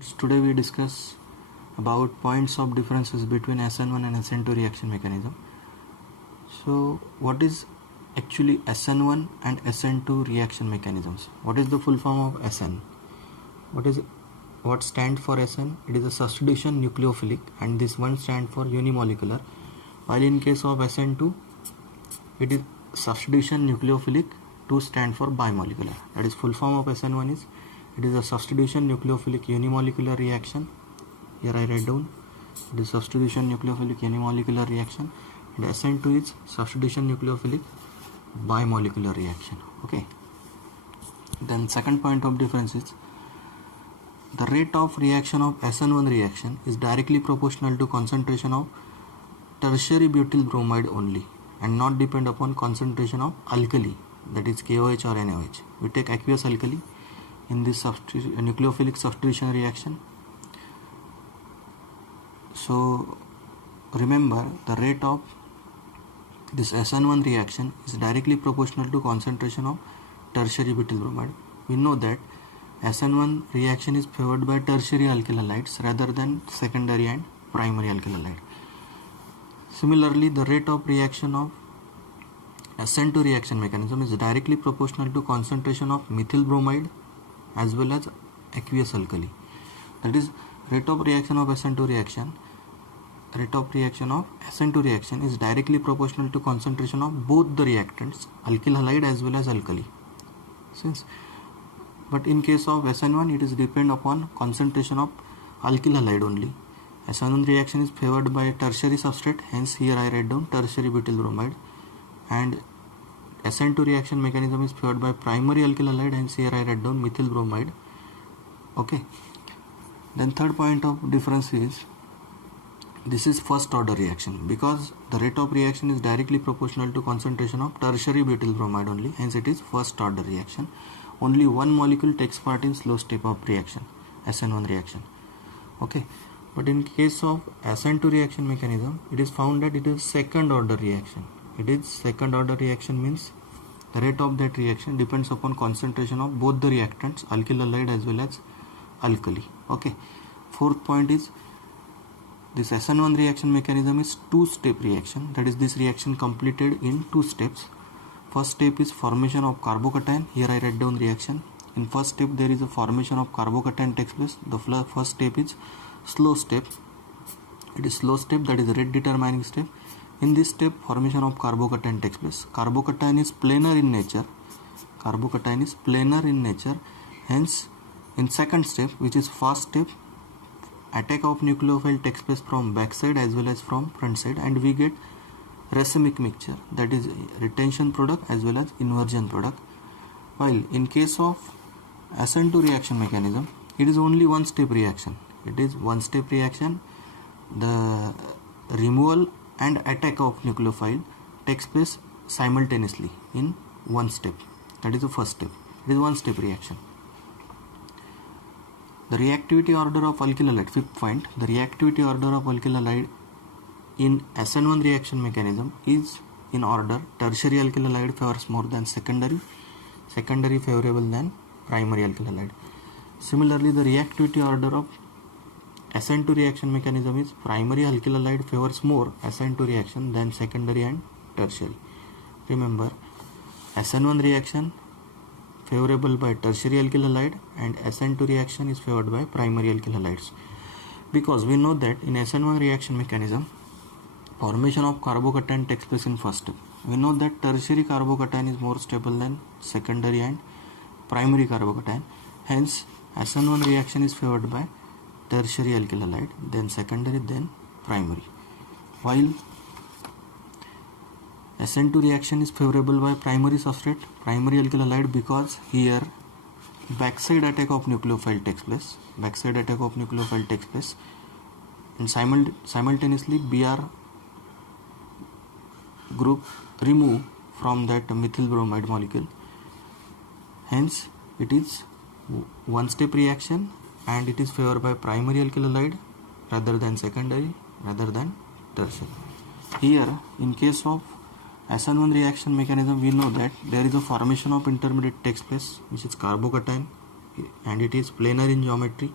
Today we discuss about points of differences between SN1 and SN2 reaction mechanism. So what is actually SN1 and SN2 reaction mechanisms? What is the full form of SN? What stands for SN? It is a substitution nucleophilic, and this one stands for unimolecular, while in case of SN2 it is substitution nucleophilic, 2 stand for bimolecular. That is, full form of SN1 is it is a substitution nucleophilic unimolecular reaction. Here I write down it is substitution nucleophilic unimolecular reaction, and SN2 is substitution nucleophilic bimolecular reaction. Okay. Then second point of difference is the rate of reaction of SN1 reaction is directly proportional to concentration of tertiary butyl bromide only and not depend upon concentration of alkali, that is KOH or NaOH. We take aqueous alkali in this nucleophilic substitution reaction. So remember, the rate of this SN1 reaction is directly proportional to concentration of tertiary butyl bromide. We know that SN1 reaction is favored by tertiary alkyl halides rather than secondary and primary alkyl halide. Similarly, the rate of reaction of SN2 reaction mechanism is directly proportional to concentration of methyl bromide as well as aqueous alkali. That is, rate of reaction of SN2 reaction is directly proportional to concentration of both the reactants, alkyl halide as well as alkali. But in case of SN1, it is depend upon concentration of alkyl halide only. SN1 reaction is favored by tertiary substrate, hence here I write down tertiary butyl bromide, and SN2 reaction mechanism is favored by primary alkyl halide, hence here I write down methyl bromide. Okay. Then third point of difference is this is first order reaction, because the rate of reaction is directly proportional to concentration of tertiary butyl bromide only, hence it is first order reaction. Only one molecule takes part in slow step of reaction, SN1 reaction. Okay. But in case of SN2 reaction mechanism, it is found that it is second order reaction. It is second order reaction means the rate of that reaction depends upon concentration of both the reactants, alkyl halide as well as alkali. Okay. Fourth point is this SN1 reaction mechanism is two-step reaction. That is, this reaction completed in 2 steps. First step is formation of carbocation. Here I write down reaction. In first step there is a formation of carbocation takes place. The first step is slow step. It is slow step, that is rate determining step. In this step, formation of carbocation takes place. Carbocation is planar in nature. Hence, in second step, which is first step, attack of nucleophile takes place from back side as well as from front side, and we get racemic mixture, that is retention product as well as inversion product. While in case of SN2 reaction mechanism, it is only one step reaction. It is one step reaction. The removal and attack of nucleophile takes place simultaneously in one step. That is the first step. It is one step reaction. The reactivity order of alkyl halide, fifth point, the reactivity order of alkyl halide in SN1 reaction mechanism is in order tertiary alkyl halide favors more than secondary favorable than primary alkyl halide. Similarly, the reactivity order of SN2 reaction mechanism is primary alkyl halide favors more SN2 reaction than secondary and tertiary. Remember, SN1 reaction favorable by tertiary alkyl halide and SN2 reaction is favored by primary alkyl halides, because we know that in SN1 reaction mechanism formation of carbocation takes place in first step. We know that tertiary carbocation is more stable than secondary and primary carbocation, hence SN1 reaction is favored by tertiary alkyl halide, then secondary, then primary. While SN2 reaction is favorable by primary substrate, primary alkyl halide, because here backside attack of nucleophile takes place, and simultaneously Br group remove from that methyl bromide molecule. Hence it is one step reaction, and it is favored by primary alkyl halide rather than secondary, rather than tertiary. Here, in case of SN1 reaction mechanism, we know that there is a formation of intermediate takes place, which is carbocation, and it is planar in geometry.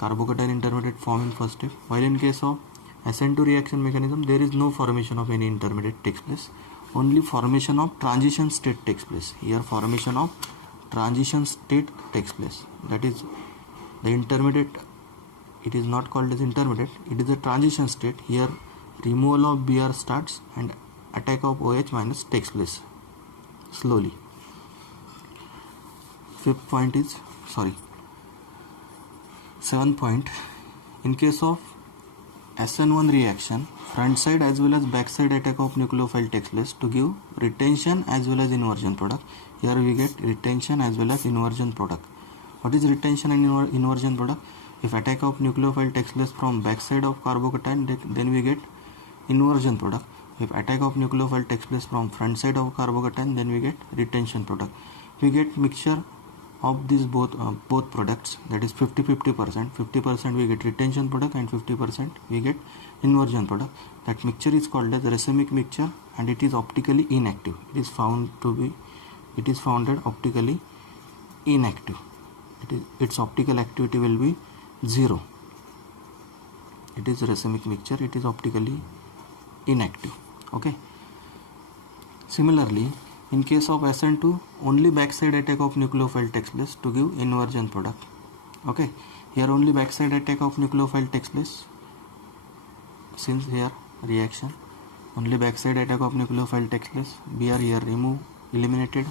carbocation intermediate form in first step, while in case of SN2 reaction mechanism there is no formation of any intermediate takes place, only formation of transition state takes place. Here formation of transition state takes place, that is the intermediate, it is not called as intermediate, it is a transition state. Here removal of Br starts and attack of OH minus takes place slowly. Seventh point, in case of SN1 reaction, front side as well as back side attack of nucleophile takes place to give retention as well as inversion product. Here we get retention as well as inversion product. What is retention and inversion product? If attack of nucleophile takes place from back side of carbocation, then we get inversion product. If attack of nucleophile takes place from front side of carbocation, then we get retention product. We get mixture of these both products, that is 50-50%. 50% we get retention product and 50% we get inversion product. That mixture is called as racemic mixture and it is optically inactive. It is founded optically inactive. Its optical activity will be 0. It is racemic mixture, it is optically inactive. Okay. Similarly, in case of SN2, only backside attack of nucleophile takes place to give inversion product. Okay. Here only backside attack of nucleophile takes place. Since here reaction, only backside attack of nucleophile takes place. Br here eliminated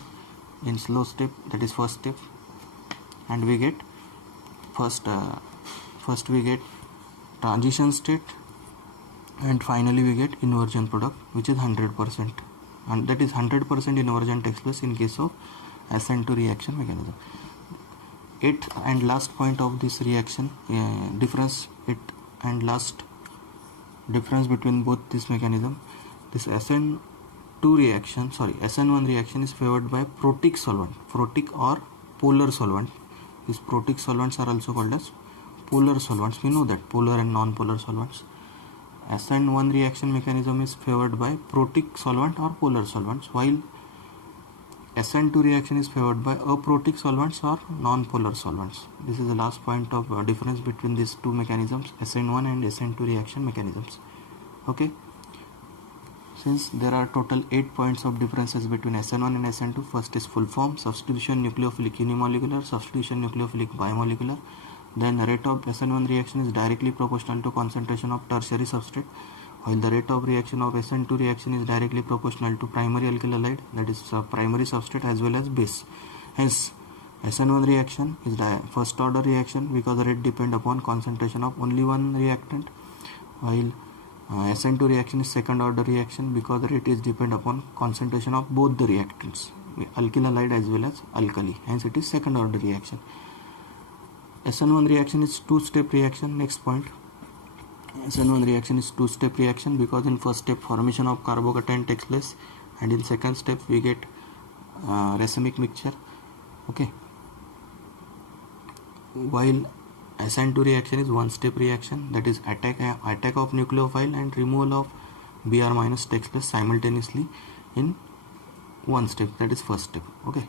in slow step, that is first step, and we get first we get transition state, and finally we get inversion product, which is 100%, and that is 100% inversion takes place in case of SN2 reaction mechanism. Eighth and last point of this reaction difference between both this mechanism, this SN1 reaction is favored by protic solvent, protic or polar solvent. These protic solvents are also called as polar solvents. We know that polar and non-polar solvents. SN1 reaction mechanism is favored by protic solvent or polar solvents, while SN2 reaction is favored by aprotic solvents or non-polar solvents. This is the last point of difference between these two mechanisms, SN1 and SN2 reaction mechanisms. Okay. Since there are total 8 points of differences between SN1 and SN2, first is full form, substitution nucleophilic unimolecular, substitution nucleophilic bimolecular. Then the rate of SN1 reaction is directly proportional to concentration of tertiary substrate, while the rate of reaction of SN2 reaction is directly proportional to primary alkyl halide, that is primary substrate as well as base. Hence, SN1 reaction is first order reaction because the rate depends upon concentration of only one reactant, while SN2 reaction is second order reaction because the rate is depend upon concentration of both the reactants, alkyl halide as well as alkali. Hence, it is second order reaction. SN1 reaction is two-step reaction. Next point, SN1 reaction is two-step reaction because in first step formation of carbocation takes place, and in second step we get racemic mixture. Okay. While SN2 reaction is one-step reaction, that is attack of nucleophile and removal of Br minus takes place simultaneously in one step, that is first step. Okay.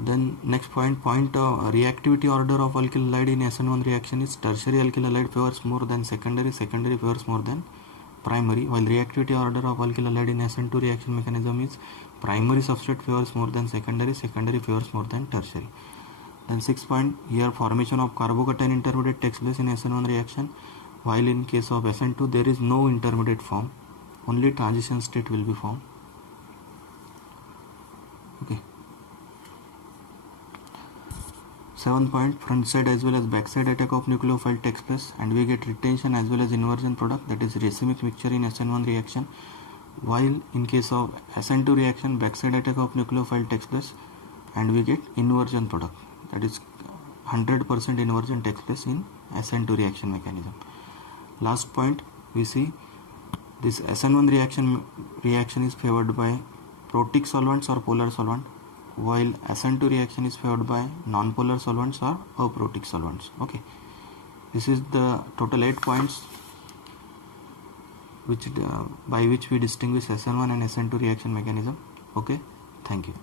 Then next point reactivity order of alkyl halide in SN1 reaction is tertiary alkyl halide favors more than secondary favors more than primary, while reactivity order of alkyl halide in SN2 reaction mechanism is primary substrate favors more than secondary favors more than tertiary. Then 6th point, here formation of carbocation intermediate takes place in SN1 reaction, while in case of SN2 there is no intermediate form, only transition state will be formed. Okay. 7th point, front side as well as back side attack of nucleophile takes place and we get retention as well as inversion product, that is racemic mixture in SN1 reaction, while in case of SN2 reaction backside attack of nucleophile takes place and we get inversion product, that is 100% inversion takes place in SN2 reaction mechanism. Last point, we see this SN1 reaction is favored by protic solvents or polar solvent, while SN2 reaction is favored by non-polar solvents or aprotic solvents. Okay, this is the total 8 points by which we distinguish SN1 and SN2 reaction mechanism. Okay, thank you.